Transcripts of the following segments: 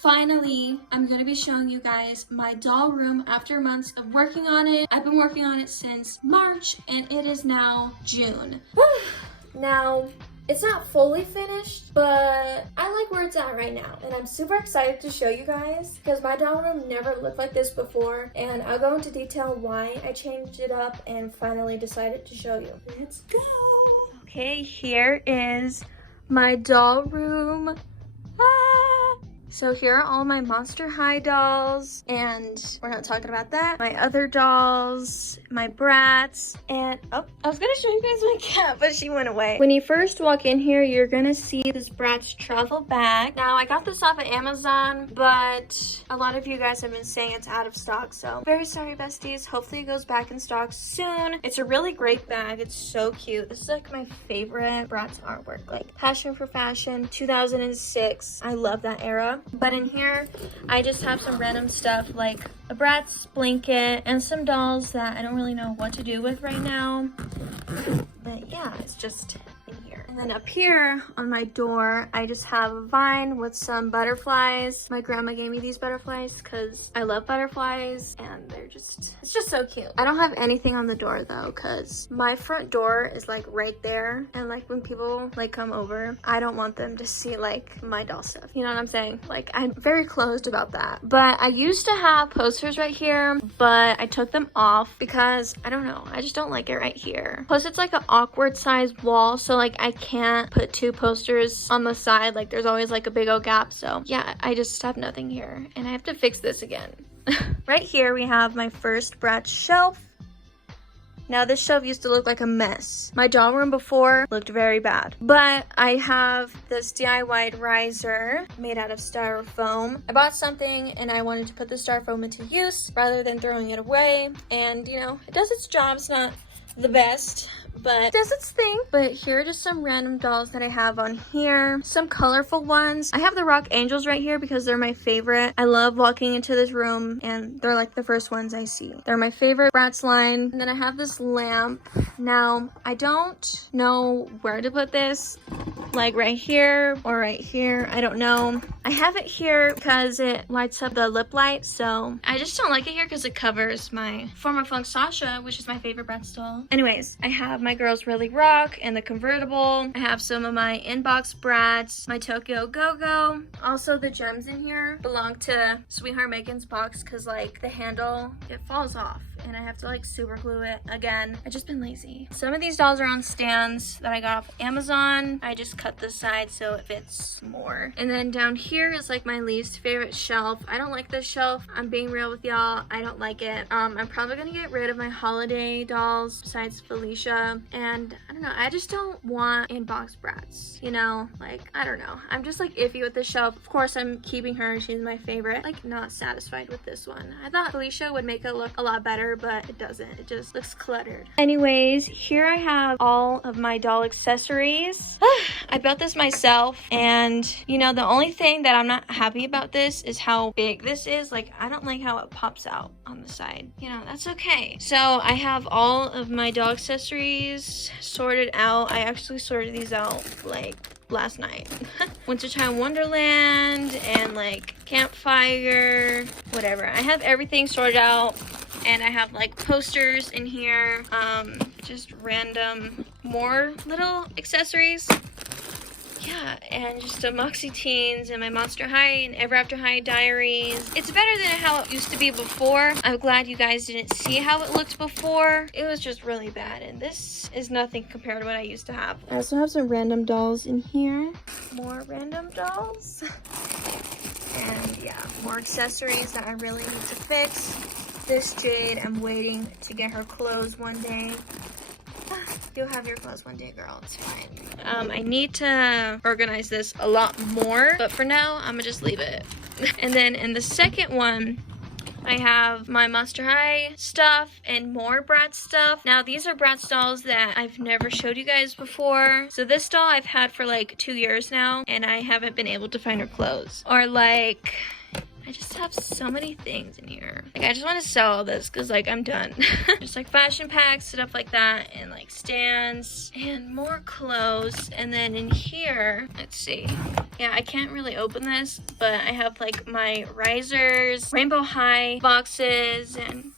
Finally, I'm going to be showing you guys my doll room after months of working on it. I've been working on it since March and it is now June. Now, it's not fully finished, but I like where it's at right now. And I'm super excited to show you guys because my doll room never looked like this before. And I'll go into detail why I changed it up and finally decided to show you. Let's go. Okay, here is my doll room. So here are all my Monster High dolls, and we're not talking about that. My other dolls, my Bratz, and oh, I was gonna show you guys my cat, but she went away. When you first walk in here, you're gonna see this Bratz travel bag. Now, I got this off of Amazon, but a lot of you guys have been saying it's out of stock, so very sorry, besties. Hopefully it goes back in stock soon. It's a really great bag. It's so cute. This is like my favorite Bratz artwork, like Passion for Fashion, 2006. I love that era. But in here, I just have some random stuff like a Bratz blanket and some dolls that I don't really know what to do with right now. But yeah, it's just in here. And then up here on my door, I just have a vine with some butterflies. My grandma gave me these butterflies because I love butterflies and it's just so cute. I don't have anything on the door though because my front door is like right there. And like when people like come over, I don't want them to see like my doll stuff. You know what I'm saying? Like I'm very closed about that. But I used to have posters right here, but I took them off because I don't know. I just don't like it right here. Plus it's like an awkward sized wall. So like I can't put two posters on the side. Like there's always like a big old gap. So yeah, I just have nothing here and I have to fix this again. Right here we have my first Bratz shelf. Now this shelf used to look like a mess. My doll room before looked very bad. But I have this DIY riser made out of styrofoam. I bought something and I wanted to put the styrofoam into use rather than throwing it away. And you know, it does its job. It's not the best, but it does its thing. But here are just some random dolls that I have on here. Some colorful ones. I have the Rock Angels right here because they're my favorite. I love walking into this room and they're like the first ones I see. They're my favorite Bratz line. And then I have this lamp. Now, I don't know where to put this. Like right here or right here. I don't know. I have it here because it lights up the lip light. So I just don't like it here because it covers my Former Funk Sasha, which is my favorite Bratz doll. Anyways, I have my Girls Really Rock and the convertible. I have some of my inbox Bratz, my Tokyo Go-Go. Also the gems in here belong to Sweetheart Megan's box because like the handle, it falls off and I have to like super glue it again. I've just been lazy. Some of these dolls are on stands that I got off Amazon. I just cut the side so it fits more. And then down here is like my least favorite shelf. I don't like this shelf. I'm being real with y'all. I don't like it. I'm probably gonna get rid of my holiday dolls besides Felicia. And I don't know, I just don't want inbox Bratz, you know? Like, I don't know. I'm just like iffy with this shelf. Of course, I'm keeping her. She's my favorite. Like, not satisfied with this one. I thought Felicia would make it look a lot better, but it doesn't. It just looks cluttered. Anyways, here I have all of my doll accessories. I built this myself, and you know, the only thing that I'm not happy about this is how big this is. Like, I don't like how it pops out on the side. You know, that's okay. So I have all of my doll accessories sorted out. I actually sorted these out like last night. Wintertime Wonderland and like campfire, whatever. I have everything sorted out and I have like posters in here, just random more little accessories. Yeah, and just a Moxie Teens and my Monster High and Ever After High diaries. It's better than how it used to be before. I'm glad you guys didn't see how it looked before. It was just really bad, and this is nothing compared to what I used to have. I also have some random dolls in here. More random dolls. And yeah, more accessories that I really need to fix. This Jade, I'm waiting to get her clothes one day. You'll have your clothes one day, girl. It's fine. I need to organize this a lot more, but for now, I'm gonna just leave it. And then in the second one, I have my Monster High stuff and more Bratz stuff. Now, these are Bratz dolls that I've never showed you guys before. So this doll I've had for like 2 years now, and I haven't been able to find her clothes. Or like, I just have so many things in here. Like, I just want to sell all this because, like, I'm done. Just like fashion packs, stuff like that, and like stands and more clothes. And then in here, let's see. Yeah, I can't really open this, but I have like my risers, rainbow high boxes, and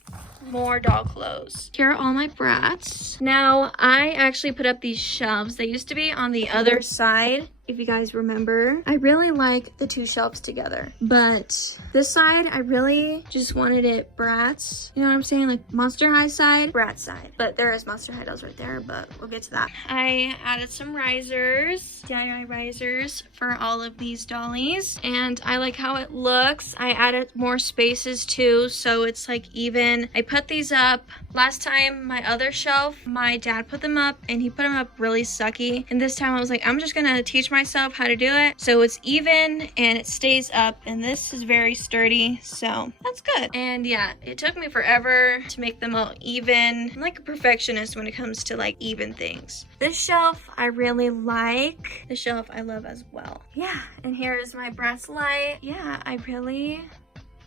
more doll clothes. Here are all my Bratz. Now, I actually put up these shelves. They used to be on the other side, if you guys remember. I really like the two shelves together, but this side, I really just wanted it Bratz. You know what I'm saying? Like Monster High side, Bratz side. But there is Monster High dolls right there, but we'll get to that. I added some risers, DIY risers for all of these dollies, and I like how it looks. I added more spaces too, so it's like even. I put these up. Last time, my other shelf, my dad put them up, and he put them up really sucky. And this time I was like, I'm just gonna teach myself how to do it so it's even and it stays up, and this is very sturdy, so that's good. And yeah, it took me forever to make them all even. I'm like a perfectionist when it comes to like even things. This shelf I really like. This shelf I love as well. Yeah, and here is my Bratz light. Yeah, I really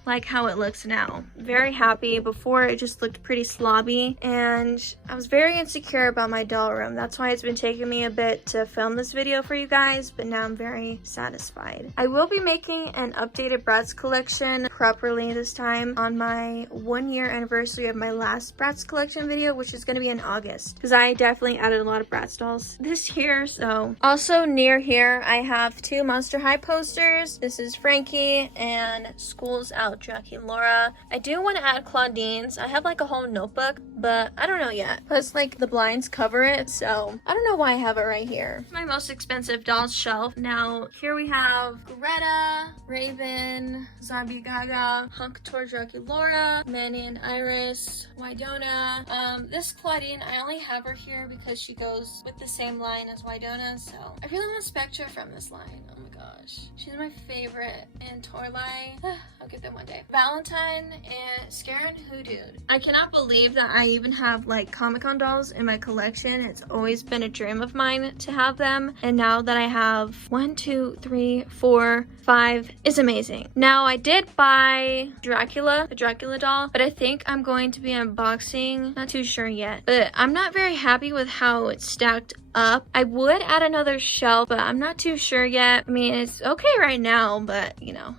like how it looks now. Very happy. Before it just looked pretty slobby, and I was very insecure about my doll room. That's why it's been taking me a bit to film this video for you guys, but now I'm very satisfied. I will be making an updated Bratz collection properly this time on my 1-year anniversary of my last Bratz collection video, which is going to be in August, because I definitely added a lot of Bratz dolls this year. So also near here I have 2 Monster High posters. This is Frankie and School's Out Jackie and Laura. I do want to add Claudine's. I have like a whole notebook, but I don't know yet. Plus like the blinds cover it, so I don't know why I have it right here. It's my most expensive dolls shelf. Now here we have Greta, Raven, Zombie Gaga, Hunk Tour Jackie Laura, Manny and Iris, Wydona. This Claudine, I only have her here because she goes with the same line as Wydona, so I really want Spectra from this line. Oh my gosh. She's my favorite. And Torlai, I'll get them one day. Valentine and Scare and Hoodoo. I cannot believe that I even have like Comic-Con dolls in my collection. It's always been a dream of mine to have them. And now that I have 1, 2, 3, 4, 5, it's amazing. Now I did buy Dracula, the Dracula doll, but I think I'm going to be unboxing. Not too sure yet. But I'm not very happy with how it's stacked up. I would add another shelf, but I'm not too sure yet. I mean, it's okay right now, but you know,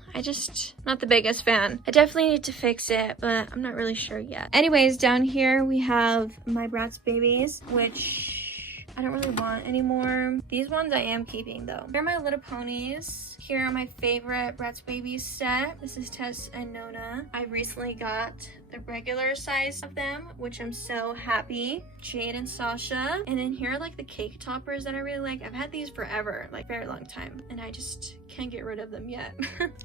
not the biggest fan. I definitely need to fix it, but I'm not really sure yet. Anyways, down here we have my Bratz babies, which I don't really want anymore. These ones I am keeping though. Here are my little ponies. Here are my favorite Bratz babies set. This is Tess and Nona. I recently got the regular size of them, which I'm so happy. Jade and Sasha. And then here are like the cake toppers that I really like. I've had these forever, like very long time, and I just can't get rid of them yet.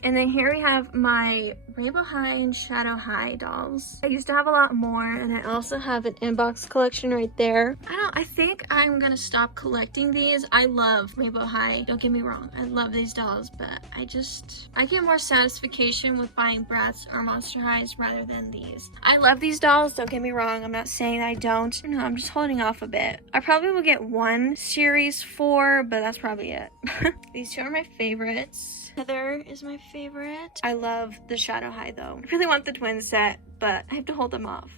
And then here we have my Rainbow High and Shadow High dolls. I used to have a lot more, and I also have an inbox collection right there. I think I'm gonna stop collecting these. I love Rainbow High, don't get me wrong. I love these dolls, but I get more satisfaction with buying Bratz or Monster Highs rather than these. I love these dolls, don't get me wrong. I'm not saying that I don't. No, I'm just holding off a bit. I probably will get one series 4, but that's probably it. These two are my favorites. Heather is my favorite. I love the Shadow High though. I really want the twin set, but I have to hold them off.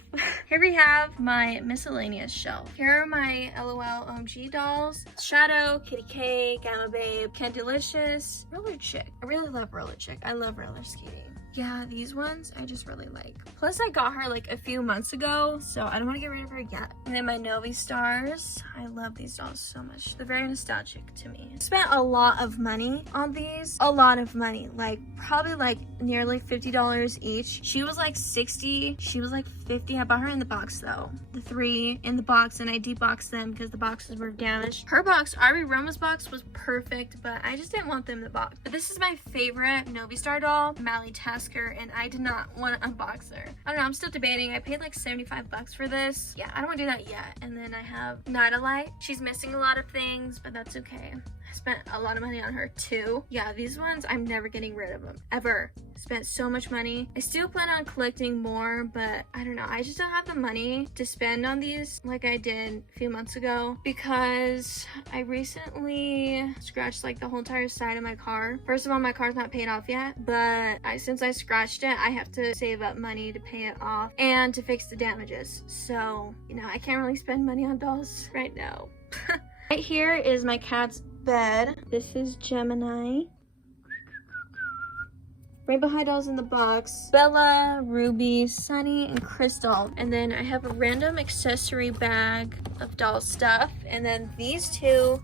Here we have my miscellaneous shelf. Here are my LOL OMG dolls. Shadow, Kitty K, Gamma Babe, Candylicious, Roller Chick. I really love Roller Chick. I love roller skating. Yeah, these ones I just really like. Plus I got her like a few months ago, so I don't want to get rid of her yet. And then my Novi stars. I love these dolls so much. They're very nostalgic to me. I spent a lot of money on these. A lot of money. Like probably like nearly $50 each. She was like 60. She was like 50. I bought her in the box though. The 3 in the box, and I deboxed them because the boxes were damaged. Her box, Ari Roma's box, was perfect, but I just didn't want them in the box. But this is my favorite Novi star doll, Mally Tasker, and I did not want to unbox her. I don't know, I'm still debating. I paid like 75 bucks for this. Yeah, I don't want to do that yet. And then I have Nightlight. She's missing a lot of things, but that's okay. I spent a lot of money on her too. Yeah, these ones, I'm never getting rid of them, ever. spent so much money. I still plan on collecting more, but I don't know. I just don't have the money to spend on these like I did a few months ago because I recently scratched like the whole entire side of my car. First of all, my car's not paid off yet, but since I scratched it, I have to save up money to pay it off and to fix the damages. So, you know, I can't really spend money on dolls right now. Right here is my cat's bed. This is Gemini. Rainbow High dolls in the box. Bella, Ruby, Sunny, and Crystal. And then I have a random accessory bag of doll stuff. And then these two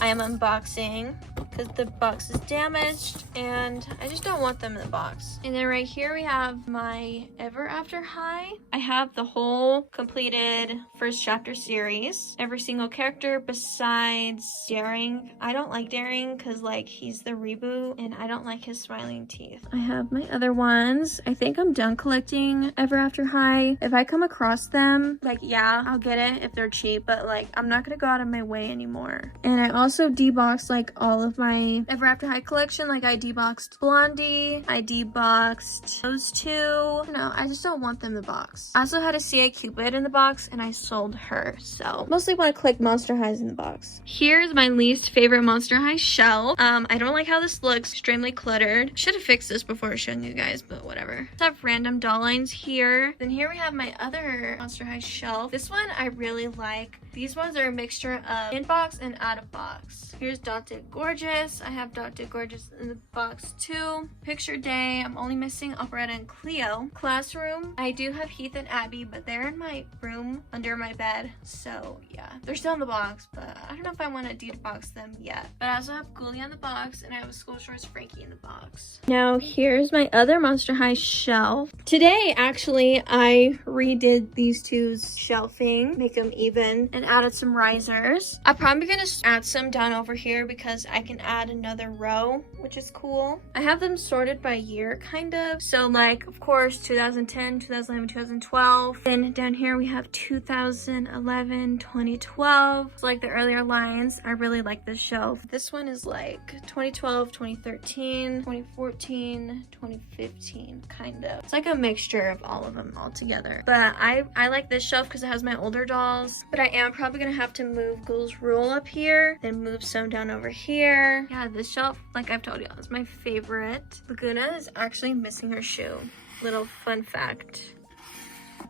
I am unboxing because the box is damaged and I just don't want them in the box. And then right here we have my Ever After High. I have the whole completed first chapter series. Every single character besides Daring. I don't like Daring because like he's the reboot and I don't like his smiling teeth. I have my other ones. I think I'm done collecting Ever After High. If I come across them, like yeah, I'll get it if they're cheap, but like I'm not gonna go out of my way anymore. And I also deboxed like all of my Ever After High collection. Like I deboxed Blondie, I deboxed those two. No, I just don't want them in the box. I also had a CA Cupid in the box and I sold her. So mostly want to collect Monster Highs in the box. Here's my least favorite Monster High shelf. I don't like how this looks, extremely cluttered. Should have fixed this before showing you guys, but whatever. I have random doll lines here. Then here we have my other Monster High shelf. This one I really like. These ones are a mixture of in-box and out-of-box. Here's Dotted Gorgeous. I have Dotted Gorgeous in the box too. Picture Day. I'm only missing Operetta and Cleo. Classroom. I do have Heath and Abby, but they're in my room under my bed. So yeah, they're still in the box, but I don't know if I want to debox them yet. But I also have Ghoulie in the box and I have a School Shorts Frankie in the box. Now here's my other Monster High shelf. Today, actually, I redid these two's shelving, make them even, and added some risers. I'm probably gonna add some down over here because I can add another row, which is cool. I have them sorted by year, kind of. So like, of course, 2010, 2011, 2012. Then down here we have 2011, 2012. It's like the earlier lines. I really like this shelf. This one is like 2012, 2013, 2014, 2015, kind of. It's like a mixture of all of them all together. But I like this shelf because it has my older dolls. But I am probably gonna have to move Ghouls Rule up here, then move some down over here. Yeah, this shelf, like I've told you, is my favorite. Laguna is actually missing her shoe. Little fun fact.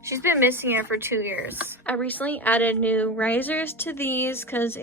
She's been missing it for 2 years. I recently added new risers to these because I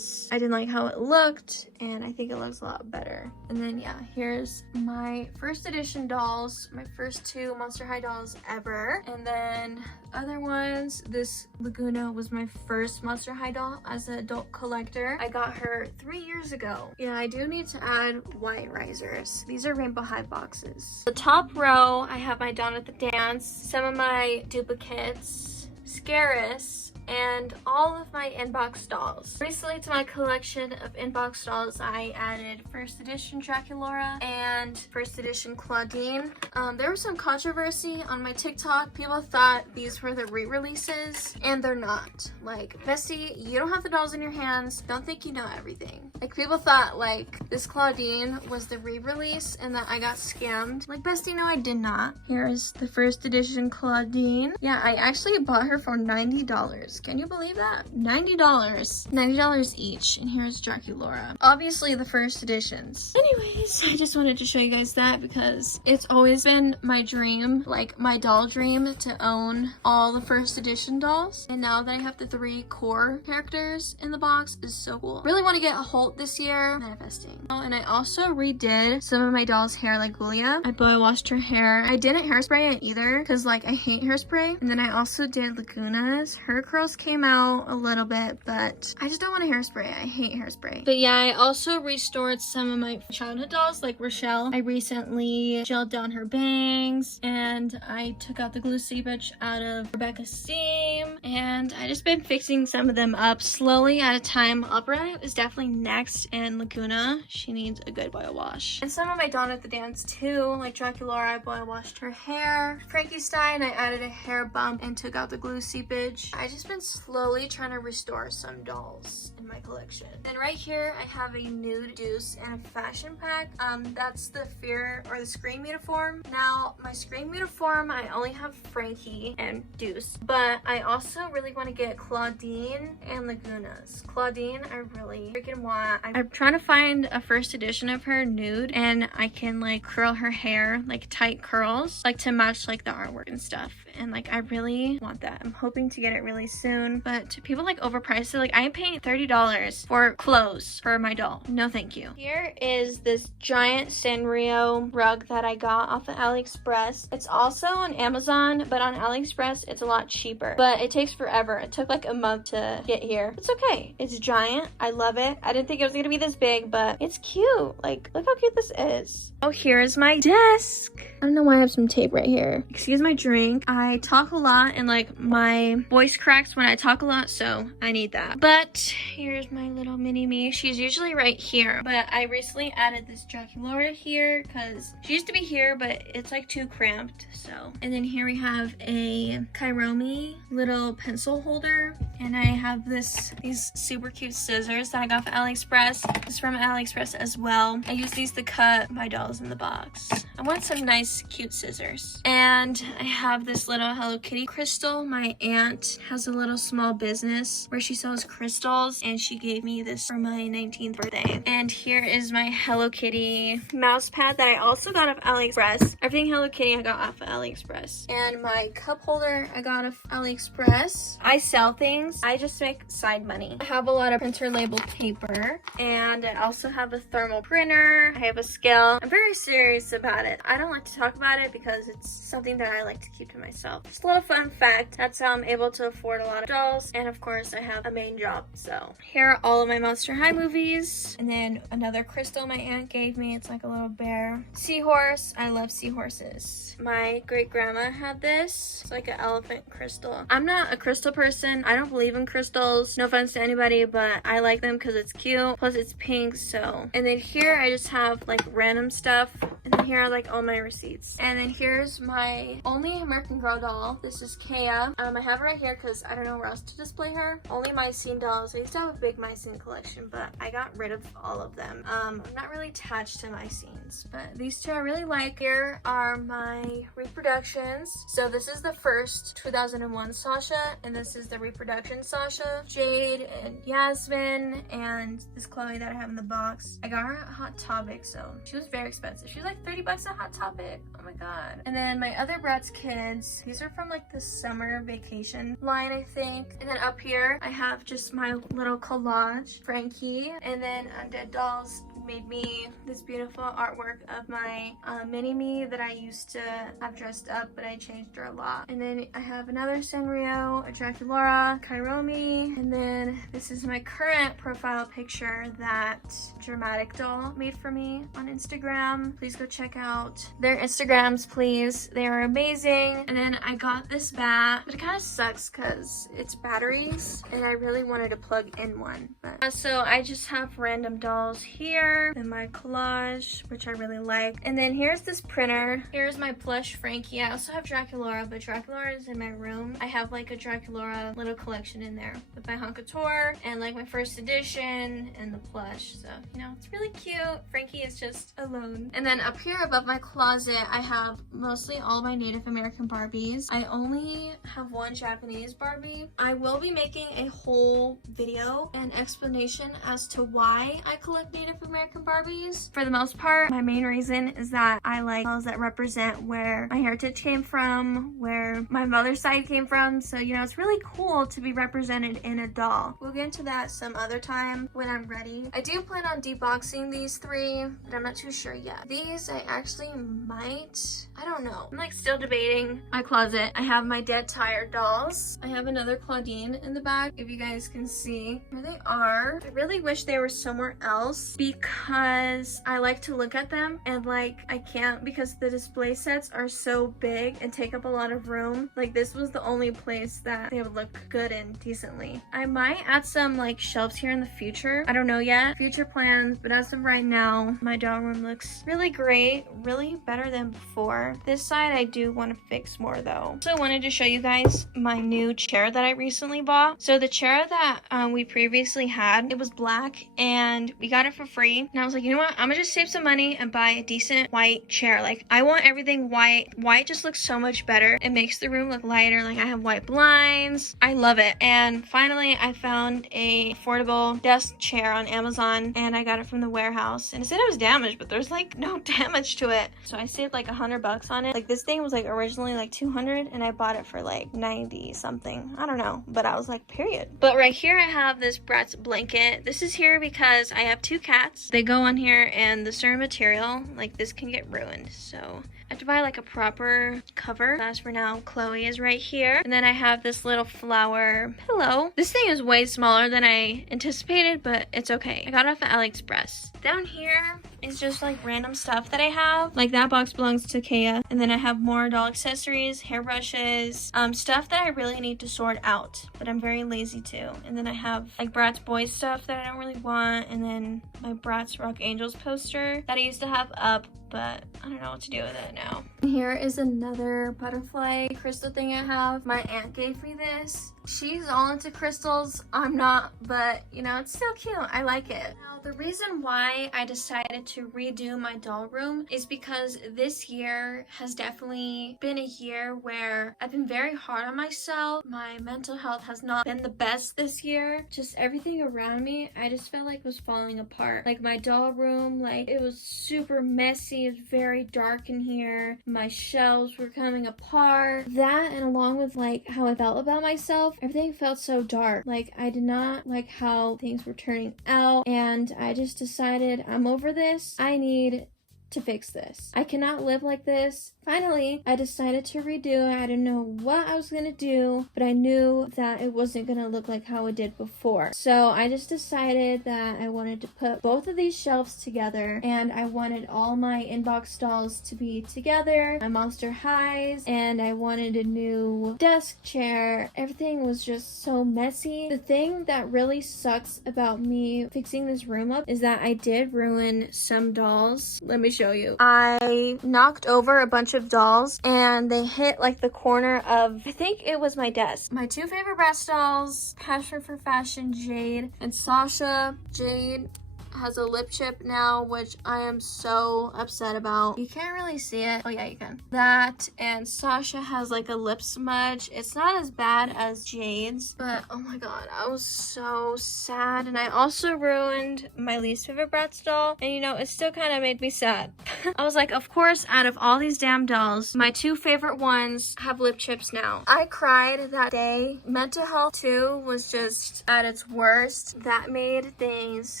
didn't like how it looked and I think it looks a lot better. And then yeah, here's my first edition dolls, my first two Monster High dolls ever. And then other ones, this Laguna was my first Monster High doll as an adult collector. I got her 3 years ago. Yeah, I do need to add white risers. These are Rainbow High boxes. The top row, I have my Dawn at the Dance, some of my duplicates, Scarus, and all of my inbox dolls. Recently to my collection of inbox dolls, I added first edition Draculaura and first edition Claudine. There was some controversy on my TikTok. People thought these were the re-releases and they're not. Like, Bestie, you don't have the dolls in your hands. Don't think you know everything. Like, people thought like this Claudine was the re-release and that I got scammed. Like, Bestie, no, I did not. Here's the first edition Claudine. Yeah, I actually bought her for $90. Can you believe that? $90. $90 each. And here's Draculaura. Obviously the first editions. Anyways, I just wanted to show you guys that because it's always been my dream, like my doll dream, to own all the first edition dolls. And now that I have the 3 core characters in the box is so cool. Really want to get a Holt this year. Manifesting. Oh, and I also redid some of my dolls' hair, like Julia. I boy washed her hair. I didn't hairspray it either because like I hate hairspray. And then I also did Laguna's. Her curls came out a little bit, but I just don't want to hairspray. I hate hairspray. But yeah, I also restored some of my childhood dolls, like Rochelle. I recently gelled down her bangs, and I took out the glue seepage out of Rebecca's seam, and I just been fixing some of them up slowly at a time. Opera is definitely next, and Laguna, she needs a good boil wash. And some of my Dawn at the Dance too, like Draculaura, I boil washed her hair. Frankenstein, I added a hair bump and took out the glue seepage. I just been been slowly trying to restore some dolls in my collection. Then right here, I have a nude deuce and a fashion pack. That's the Fear or the Scream uniform. Now, my Scream uniform, I only have Frankie and Deuce, but I also really want to get Claudine and Lagunas. Claudine, I really freaking want. I'm trying to find a first edition of her nude, and I can like curl her hair, like tight curls, like to match like the artwork and stuff. And like I really want that. I'm hoping to get it really soon, but people like overprice it. Like I'm paying $30 for clothes for my doll. No thank you. Here is this giant Sanrio rug that I got off of AliExpress. It's also on Amazon, but on AliExpress it's a lot cheaper, but it takes forever. It took like a month to get here. It's okay. It's giant. I love it. I didn't think it was gonna be this big, but it's cute. Like look how cute this is. Oh, here's my desk. I don't know why I have some tape right here. Excuse my drink. I talk a lot and like my voice cracks when I talk a lot, so I need that. But here's my little mini me. She's usually right here, but I recently added this Draculaura here because she used to be here, but it's like too cramped, so. And then here we have a Kairomi little pencil holder, and I have these super cute scissors that I got from AliExpress. This is from AliExpress as well. I use these to cut my dolls in the box. I want some nice cute scissors. And I have this little Hello Kitty crystal. My aunt has a little small business where she sells crystals, and she gave me this for my 19th birthday. And here is my Hello Kitty mouse pad that I also got off AliExpress. Everything Hello Kitty I got off of AliExpress. And my cup holder I got off AliExpress. I sell things. I just make side money. I have a lot of printer label paper, and I also have a thermal printer. I have a scale. I'm very serious about it. I don't like to talk about it because it's something that I like to keep to myself. Just a little fun fact. That's how I'm able to afford a lot of dolls. And of course I have a main job. So here are all of my Monster High movies. And then another crystal my aunt gave me. It's like a little bear. Seahorse. I love seahorses. My great grandma had this. It's like an elephant crystal. I'm not a crystal person. I don't believe in crystals. No offense to anybody, but I like them because it's cute. Plus it's pink, so. And then here I just have like random stuff. And then here are like all my receipts. And then here's my only American Girl doll. This is Kea. I have her right here because I don't know where else to display her. Only Mycene dolls. I used to have a big Mycene collection, but I got rid of all of them. I'm not really attached to Mycenes, but these two I really like. Here are my reproductions. So this is the first 2001 Sasha, and this is the reproduction Sasha. Jade and Yasmin, and this Chloe that I have in the box. I got her at Hot Topic, so she was very expensive. She was like 30 bucks at Hot Topic. Oh my god. And then my other Bratz kids, these are from like the summer vacation line, I think. And then up here I have just my little collage, Frankie. And then Undead Dolls made me this beautiful artwork of my mini-me that I used to have dressed up, but I changed her a lot. And then I have another Sanrio, a Draculaura, Kairomi, and then this is my current profile picture that Dramatic Doll made for me on Instagram. Please go check out their Instagrams, please. They are amazing. And then I got this bat, but it kind of sucks because it's batteries, and I really wanted to plug in one. But so I just have random dolls here, and my collage, which I really like. And then here's this printer. Here's my plush Frankie. I also have Draculaura, but Draculaura is in my room. I have like a Draculaura little collection in there with my Hunkator and like my first edition and the plush. So, you know, it's really cute. Frankie is just alone. And then up here above my closet, I have mostly all my Native American Barbies. I only have one Japanese Barbie. I will be making a whole video and explanation as to why I collect Native American Barbies. For the most part, my main reason is that I like dolls that represent where my heritage came from, where my mother's side came from. So, you know, it's really cool to be represented in a doll. We'll get into that some other time when I'm ready. I do plan on deboxing these three, but I'm not too sure yet. These I actually might, I don't know. I'm like still debating my closet. I have my Dead Tired dolls. I have another Claudine in the back, if you guys can see. Here they are. I really wish they were somewhere else because because I like to look at them and like I can't because the display sets are so big and take up a lot of room. Like this was the only place that they would look good in decently. I might add some like shelves here in the future. I don't know yet. Future plans, but as of right now, my doll room looks really great, really better than before. This side I do want to fix more though. So I wanted to show you guys my new chair that I recently bought. So the chair that we previously had, it was black and we got it for free. And I was like, you know what? I'm gonna just save some money and buy a decent white chair. Like I want everything white. White just looks so much better. It makes the room look lighter. Like I have white blinds. I love it. And finally I found a affordable desk chair on Amazon and I got it from the warehouse. And it said it was damaged, but there's like no damage to it. So I saved like $100 on it. Like this thing was like originally like 200 and I bought it for like 90 something. I don't know, but I was like, period. But right here I have this Bratz blanket. This is here because I have 2 cats. They go on here and the certain material, like this can get ruined. So I have to buy like a proper cover. As for now, Chloe is right here. And then I have this little flower pillow. This thing is way smaller than I anticipated, but it's okay. I got it off at AliExpress. Down here is just like random stuff that I have. Like that box belongs to Kaya. And then I have more doll accessories, hairbrushes, stuff that I really need to sort out, but I'm very lazy to. And then I have like Bratz boys stuff that I don't really want. And then my Bratz Rock Angels poster that I used to have up, but I don't know what to do with it now. And here is another butterfly crystal thing I have. My aunt gave me this. She's all into crystals. I'm not, but you know, it's still cute. I like it. Now, the reason why I decided to redo my doll room is because this year has definitely been a year where I've been very hard on myself. My mental health has not been the best this year. Just everything around me, I just felt like was falling apart. Like my doll room, like it was super messy. It was very dark in here. My shelves were coming apart. That, and along with like how I felt about myself, everything felt so dark. Like I did not like how things were turning out, and I just decided I'm over this. I need to fix this. I cannot live like this. Finally, I decided to redo it. I didn't know what I was gonna do, but I knew that it wasn't gonna look like how it did before. So I just decided that I wanted to put both of these shelves together, and I wanted all my inbox dolls to be together, my Monster Highs, and I wanted a new desk chair. Everything was just so messy. The thing that really sucks about me fixing this room up is that I did ruin some dolls. Let me show you. I knocked over a bunch of dolls and they hit like the corner of, I think it was my desk. My 2 favorite Bratz dolls, Passion for Fashion Jade and Sasha. Jade has a lip chip now, which I am so upset about. You can't really see it. Oh yeah, you can. That, and Sasha has like a lip smudge. It's not as bad as Jade's, but oh my god, I was so sad. And I also ruined my least favorite Bratz doll, and you know, it still kind of made me sad. I was like, of course, out of all these damn dolls, my 2 favorite ones have lip chips now. I cried that day. Mental health too was just at its worst. That made things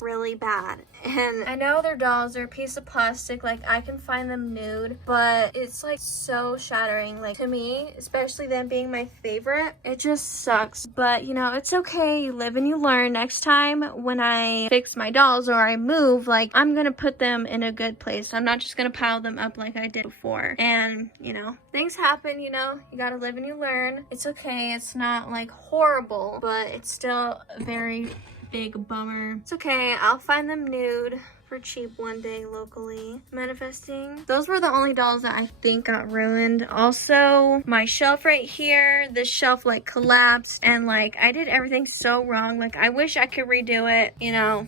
really bad. And I know their dolls are a piece of plastic, like I can find them nude, but it's like so shattering, like to me, especially them being my favorite. It just sucks, but you know, it's okay. You live and you learn. Next time when I fix my dolls or I move, like I'm gonna put them in a good place. I'm not just gonna pile them up like I did before. And you know, things happen, you know, you gotta live and you learn. It's okay. It's not like horrible, but it's still very big bummer. It's okay, I'll find them nude for cheap one day locally. Manifesting. Those were the only dolls that I think got ruined. Also, my shelf right here, this shelf like collapsed, and like I did everything so wrong. Like I wish I could redo it, you know.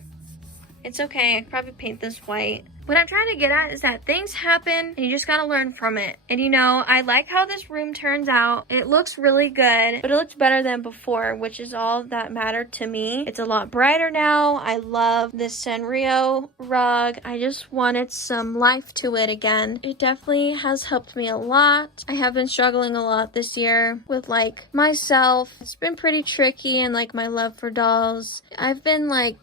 It's okay, I could probably paint this white. What I'm trying to get at is that things happen and you just gotta learn from it. And you know, I like how this room turns out. It looks really good, but it looks better than before, which is all that mattered to me. It's a lot brighter now. I love this Sanrio rug. I just wanted some life to it again. It definitely has helped me a lot. I have been struggling a lot this year with like myself. It's been pretty tricky, and like my love for dolls. I've been like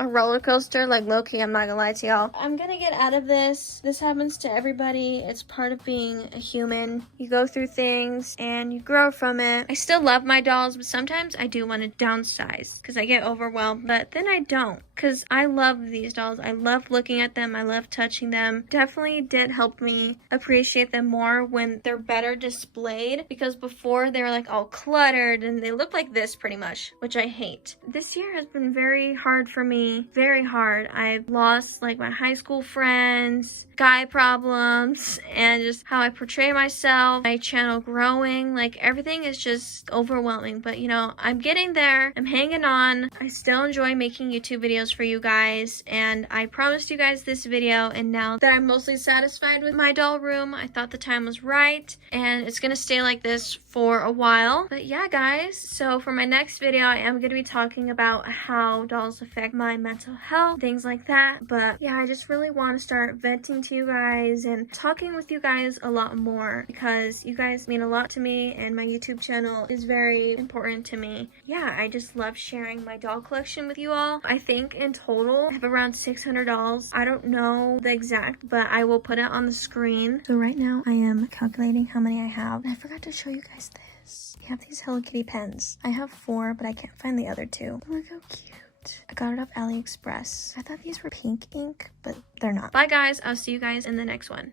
a roller coaster, like low-key, I'm not gonna lie to y'all. I'm gonna get out of this. This happens to everybody. It's part of being a human. You go through things and you grow from it. I still love my dolls, but sometimes I do want to downsize because I get overwhelmed, but then I don't. because I love these dolls. I love looking at them. I love touching them. Definitely did help me appreciate them more when they're better displayed, because before they were like all cluttered and they look like this pretty much, which I hate. This year has been very hard for me. Very hard. I've lost like my high school friends, guy problems, and just how I portray myself, my channel growing. Like everything is just overwhelming, but you know, I'm getting there. I'm hanging on. I still enjoy making YouTube videos for you guys, and I promised you guys this video, and now that I'm mostly satisfied with my doll room, I thought the time was right, and it's gonna stay like this for a while. But yeah guys, so for my next video I am going to be talking about how dolls affect my mental health, things like that. But yeah, I just really want to start venting to you guys and talking with you guys a lot more, because you guys mean a lot to me and my YouTube channel is very important to me. Yeah, I just love sharing my doll collection with you all. I think in total I have around 600 dolls. I don't know the exact, but I will put it on the screen. So right now I am calculating how many I have. And I forgot to show you guys this. I have these Hello Kitty pens. I have 4, but I can't find the other 2. Look how cute. I got it off AliExpress. I thought these were pink ink, but they're not. Bye guys, I'll see you guys in the next one.